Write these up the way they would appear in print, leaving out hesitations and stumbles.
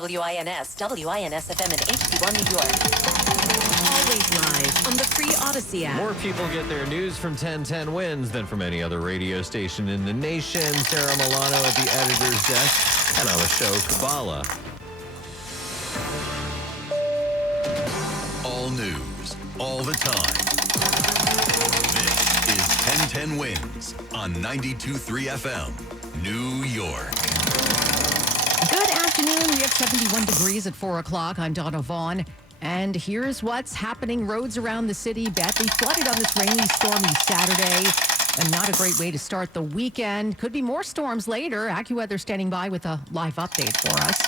WINS, WINS-FM in HD1 New York. Always live on the free Odyssey app. More people get their news from 1010 Wins than from any other radio station in the nation. Sarah Milano at the editor's desk, and on the show, Kabbalah. All news, all the time. This is 1010 Wins on 92.3 FM, New York. Good afternoon. We have 71 degrees at 4 o'clock. I'm Donna Vaughn. And here's what's happening. Roads around the city badly flooded on this rainy, stormy Saturday. And not a great way to start the weekend. Could be more storms later. AccuWeather standing by with a live update for us.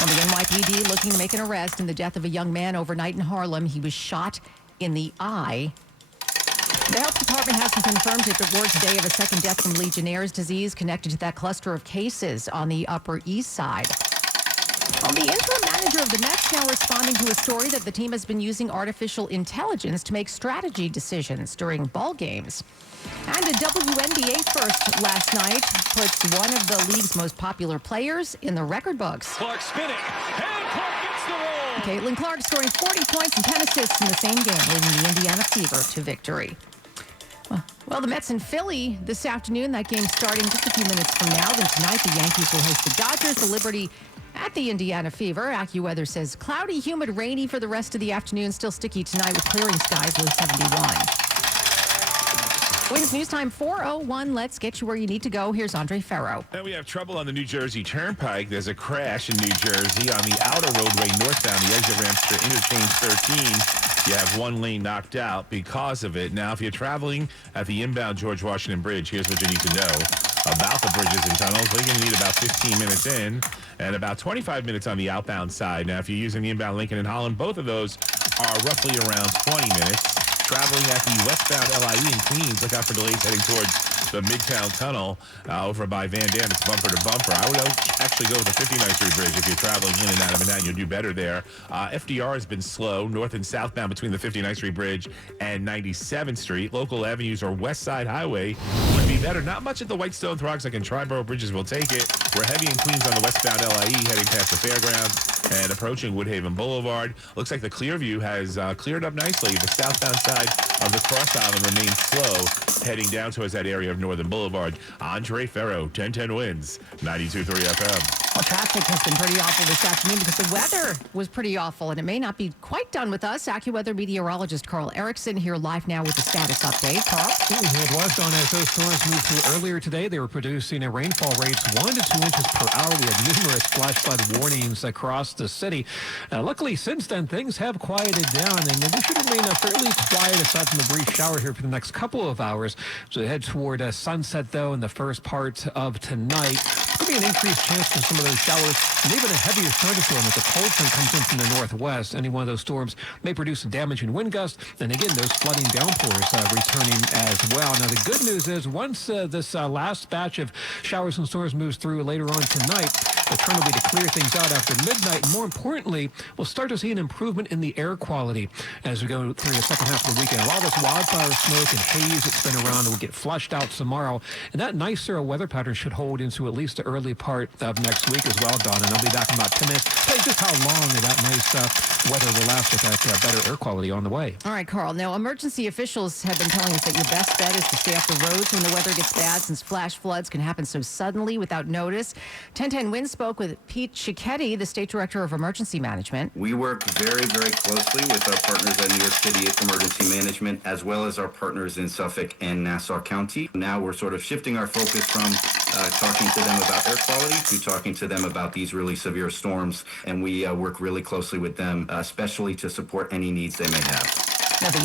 And the NYPD looking to make an arrest in the death of a young man overnight in Harlem. He was shot in the eye. The health department hasn't confirmed if it were today of a second death from Legionnaire's disease connected to that cluster of cases on the Upper East Side. Well, the interim manager of the Mets now responding to a story that the team has been using artificial intelligence to make strategy decisions during ball games. And a WNBA first last night puts one of the league's most popular players in the record books. Clark spinning, and Clark gets the roll. Caitlin Clark scoring 40 points and 10 assists in the same game, leading the Indiana Fever to victory. Well, the Mets in Philly this afternoon. That game starting just a few minutes from now. Then tonight, the Yankees will host the Dodgers. The Liberty at the Indiana Fever. AccuWeather says cloudy, humid, rainy for the rest of the afternoon. Still sticky tonight with clearing skies, low 71. Wins News Time 4:01. Let's get you where you need to go. Here's Andre Ferro. And we have trouble on the New Jersey Turnpike. There's a crash in New Jersey on the outer roadway northbound, the exit ramps to interchange 13. You have one lane knocked out because of it. Now, if you're traveling at the inbound George Washington Bridge, here's what you need to know about the bridges and tunnels. We're going to need about 15 minutes in and about 25 minutes on the outbound side. Now, if you're using the inbound Lincoln and Holland, both of those are roughly around 20 minutes. Traveling at the westbound LIE in Queens, look out for delays heading towards the Midtown Tunnel over by Van Dam. It's bumper to bumper. I would actually go with the 59th Street Bridge if you're traveling in and out of Manhattan. You'll do better there. FDR has been slow north and southbound between the 59th Street Bridge and 97th Street. Local avenues or West Side Highway would be better. Not much at the Whitestone, Throgsneck, and Triborough Bridges will take it. We're heavy in Queens on the westbound LIE heading past the fairgrounds and approaching Woodhaven Boulevard. Looks like the Clearview has cleared up nicely. The southbound side of the Cross Island remains slow, heading down towards that area of Northern Boulevard. Andre Ferro, 1010 Wins, 92.3 FM. Well, traffic has been pretty awful this afternoon because the weather was pretty awful, and it may not be quite done with us. AccuWeather meteorologist Carl Erickson here live now with the status update. Carl? It was done as those storms moved through earlier today. They were producing a rainfall rates 1 to 2 inches per hour. We had numerous flash flood warnings across the city. Luckily, since then, things have quieted down, and we should remain fairly quiet aside from a brief shower here for the next couple of hours. So we head toward sunset, though, in the first part of tonight. Could be an increased chance for some of those showers and even a heavier thunderstorm as the cold front comes in from the northwest. Any one of those storms may produce a damaging wind gust, and again, those flooding downpours returning as well. Now, the good news is once this last batch of showers and storms moves through later on tonight, the trend will be to clear things out after midnight. More importantly, we'll start to see an improvement in the air quality as we go through the second half of the weekend. A lot of this wildfire smoke and haze that's been around will get flushed out tomorrow, and that nicer weather pattern should hold into at least the early part of next week as well, Don. And I'll be back in about 10 minutes. Tell you just how long that nice weather will last with that better air quality on the way. All right, Carl. Now, emergency officials have been telling us that your best bet is to stay off the roads when the weather gets bad, since flash floods can happen so suddenly without notice. 1010 Wind spoke with Pete Cicchetti, the State Director of Emergency Management. We work very, very closely with our partners at New York City Emergency Management, as well as our partners in Suffolk and Nassau County. Now we're sort of shifting our focus from talking to them about air quality to talking to them about these really severe storms, and we work really closely with them, especially to support any needs they may have. Now, the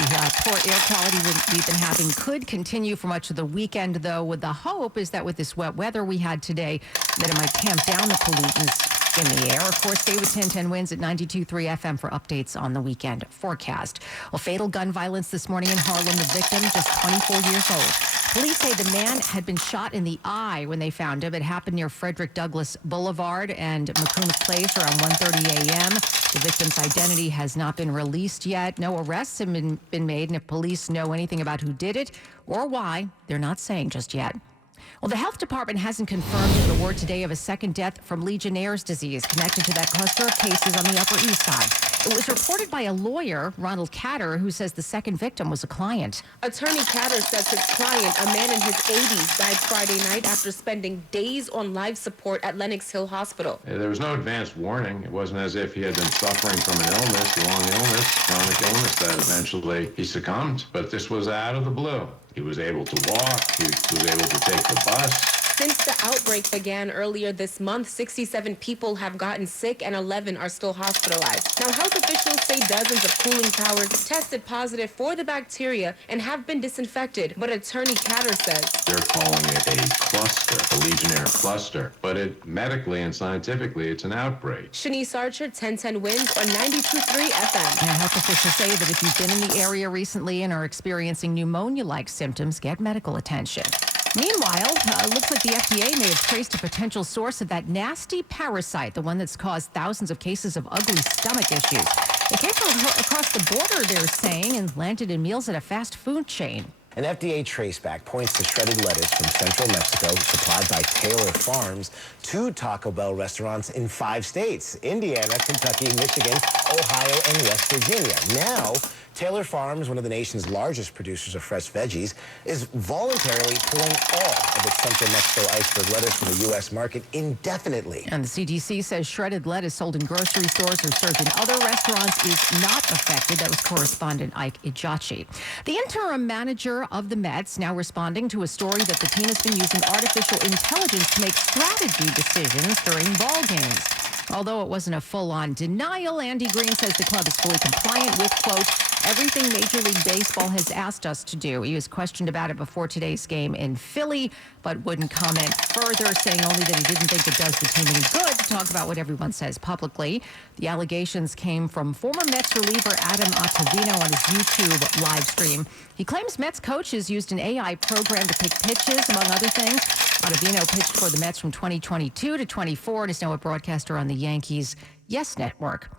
poor air quality we've been having could continue for much of the weekend, though, with the hope is that with this wet weather we had today, that it might tamp down the pollutants in the air. Of course, stay with 1010 Wins at 92.3 FM for updates on the weekend forecast. Well, fatal gun violence this morning in Harlem. The victim, just 24 years old. Police say the man had been shot in the eye when they found him. It happened near Frederick Douglass Boulevard and McCombs Place around 1:30 a.m. The victim's identity has not been released yet. No arrests have been made, and if police know anything about who did it or why, they're not saying just yet. Well, the health department hasn't confirmed the word today of a second death from Legionnaire's disease connected to that cluster of cases on the Upper East Side. It was reported by a lawyer, Ronald Catter, who says the second victim was a client. Attorney Catter says his client, a man in his 80s, died Friday night after spending days on life support at Lenox Hill Hospital. There was no advanced warning. It wasn't as if he had been suffering from an illness, long illness, chronic illness, that eventually he succumbed. But this was out of the blue. He was able to walk. He was able to take the bus. Since the outbreak began earlier this month, 67 people have gotten sick and 11 are still hospitalized. Now, health officials say dozens of cooling towers tested positive for the bacteria and have been disinfected. But Attorney Catter says they're calling it a cluster, a Legionnaire cluster. But medically and scientifically, it's an outbreak. Shanice Archer, 1010 Winds on 92.3 FM. And health officials say that if you've been in the area recently and are experiencing pneumonia-like symptoms, get medical attention. Meanwhile, it looks like the FDA may have traced a potential source of that nasty parasite, the one that's caused thousands of cases of ugly stomach issues. It came from across the border, they're saying, and landed in meals at a fast food chain. An FDA traceback points to shredded lettuce from central Mexico supplied by Taylor Farms to Taco Bell restaurants in 5 states: Indiana, Kentucky, Michigan, Ohio, and West Virginia. Now, Taylor Farms, one of the nation's largest producers of fresh veggies, is voluntarily pulling all of its Central Mexico iceberg lettuce from the U.S. market indefinitely. And the CDC says shredded lettuce sold in grocery stores or served in other restaurants is not affected. That was correspondent Ike Ijachi. The interim manager of the Mets now responding to a story that the team has been using artificial intelligence to make strategy decisions during ball games. Although it wasn't a full-on denial, Andy Green says the club is fully compliant with, quote, everything Major League Baseball has asked us to do. He was questioned about it before today's game in Philly, but wouldn't comment further, saying only that he didn't think it does the team any good to talk about what everyone says publicly. The allegations came from former Mets reliever Adam Ottavino on his YouTube live stream. He claims Mets coaches used an AI program to pick pitches, among other things. Ottavino pitched for the Mets from 2022 to 24 and is now a broadcaster on the Yankees' Yes Network.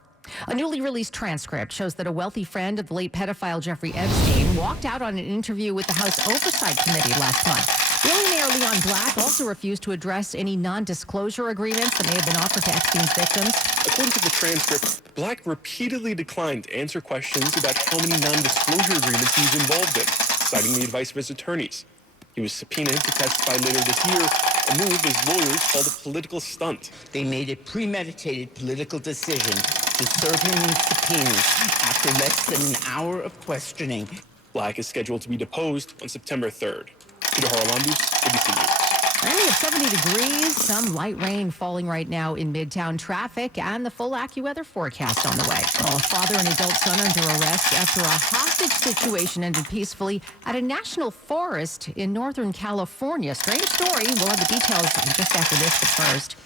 A newly released transcript shows that a wealthy friend of the late pedophile Jeffrey Epstein walked out on an interview with the House Oversight Committee last month. Billionaire Leon Black also refused to address any non-disclosure agreements that may have been offered to Epstein's victims. According to the transcript, Black repeatedly declined to answer questions about how many non-disclosure agreements he was involved in, citing the advice of his attorneys. He was subpoenaed to testify later this year, a move his lawyers called a political stunt. They made a premeditated political decision to serve him with subpoenas after less than an hour of questioning. Black is scheduled to be deposed on September 3rd. Peter Harlandus, ABC News. And we have 70 degrees, some light rain falling right now in Midtown traffic, and the full AccuWeather forecast on the way. A father and adult son under arrest after a hostage situation ended peacefully at a national forest in Northern California. Strange story. We'll have the details just after this, but first.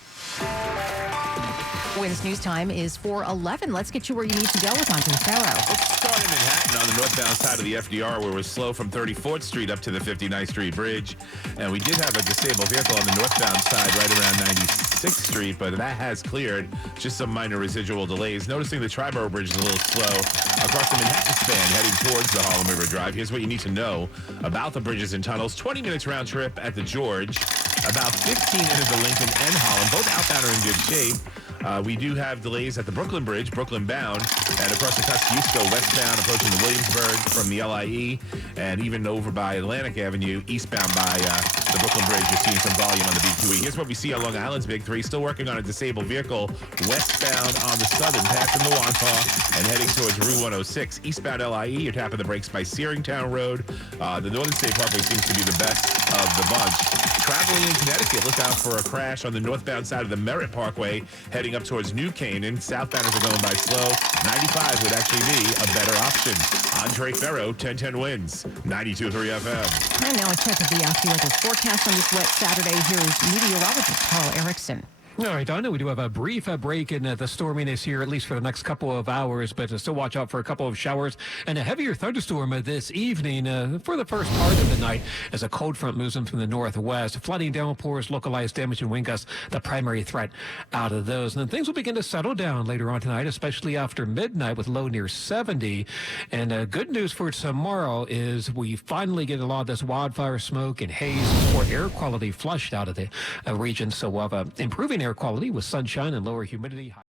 Winds News Time is 4:11. Let's get you where you need to go with Andre Farrow. Let's start in Manhattan on the northbound side of the FDR, where we're slow from 34th Street up to the 59th Street Bridge. And we did have a disabled vehicle on the northbound side right around 96th Street, but that has cleared. Just some minor residual delays. Noticing the Triborough Bridge is a little slow across the Manhattan span heading towards the Harlem River Drive. Here's what you need to know about the bridges and tunnels. 20 minutes round trip at the George. About 15 into the Lincoln and Harlem. Both outbound are in good shape. We do have delays at the Brooklyn Bridge, Brooklyn bound, and across the Kosciuszko westbound, approaching the Williamsburg from the LIE, and even over by Atlantic Avenue, eastbound by the Brooklyn Bridge. You're seeing some volume on the B2E. Here's what we see on Long Island's Big 3. Still working on a disabled vehicle westbound on the Southern, passing the Wantaw and heading towards Route 106. Eastbound LIE, you're tapping the brakes by Searingtown Road. The Northern State Parkway seems to be the best of the bunch. Traveling in Connecticut, look out for a crash on the northbound side of the Merritt Parkway, heading up towards New Canaan. Southbounders are going by slow. 95 would actually be a better option. Andre Farrow, 1010 Winds, 92.3 FM. And now a check of the AccuWeather forecast on this wet Saturday. Here's meteorologist Carl Erickson. All right, Donna, we do have a brief break in the storminess here, at least for the next couple of hours, but still watch out for a couple of showers and a heavier thunderstorm this evening for the first part of the night as a cold front moves in from the northwest. Flooding, downpours, localized damage, and wind gusts, the primary threat out of those. And then things will begin to settle down later on tonight, especially after midnight with low near 70. And good news for tomorrow is we finally get a lot of this wildfire smoke and haze or air quality flushed out of the region. So we'll have improving air quality with sunshine and lower humidity.